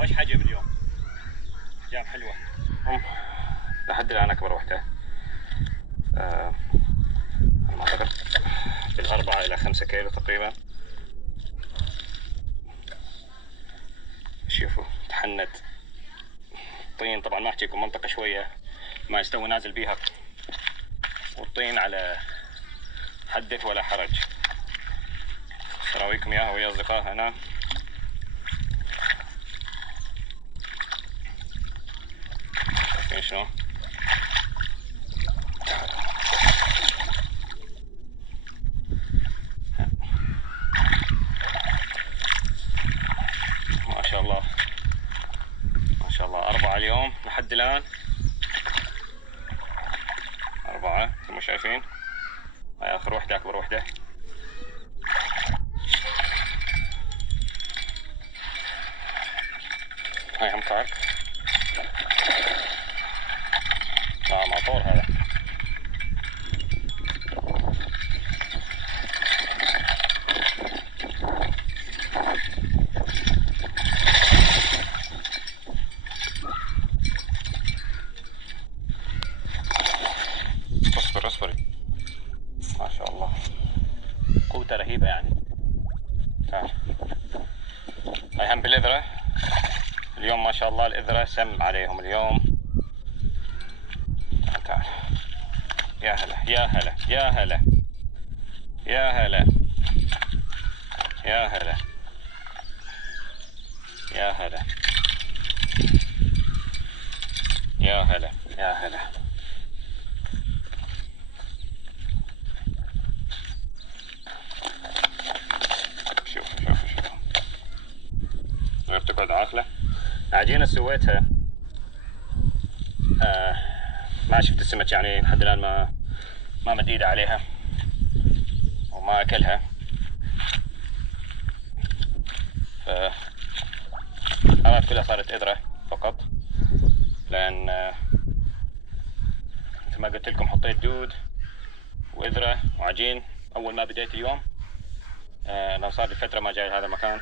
خوش حجم اليوم، احجام حلوة. لحد الآن أكبر وحدة. ما أعتقد بالأربعة إلى 5 كيلو تقريبا. شوفوا تحنت الطين، طبعا ما أحكيكم منطقة شوية ما يستوي نازل بيها، والطين على حدث ولا حرج. أراويكم إياها ويا أصدقاء هنا. شايفين شنو؟ ما شاء الله ما شاء الله. 4 اليوم لحد الآن، 4 مثل ما شايفين. هاي آخر وحدة، أكبر وحدة. هاي هم كارك. معطور هذا. اصبري ما شاء الله، قوته رهيبة يعني. تعال. هاي هم بالإذرة اليوم ما شاء الله، الإذرة سم عليهم اليوم. تعال. يا هلا يا هلا يا هلا يا هلا يا هلا يا هلا يا هلا يا هلا. شوف غير تقعد عاقلة. عجينة سويتها، ما شفت السمك يعني لحد الآن، ما مد ايدي عليها وما اكلها. الآلات كلها صارت إذرة فقط، لأن مثل ما قلت لكم حطيت دود وإذرة وعجين أول ما بديت اليوم. أنا صار لي فترة ما جاي هذا المكان.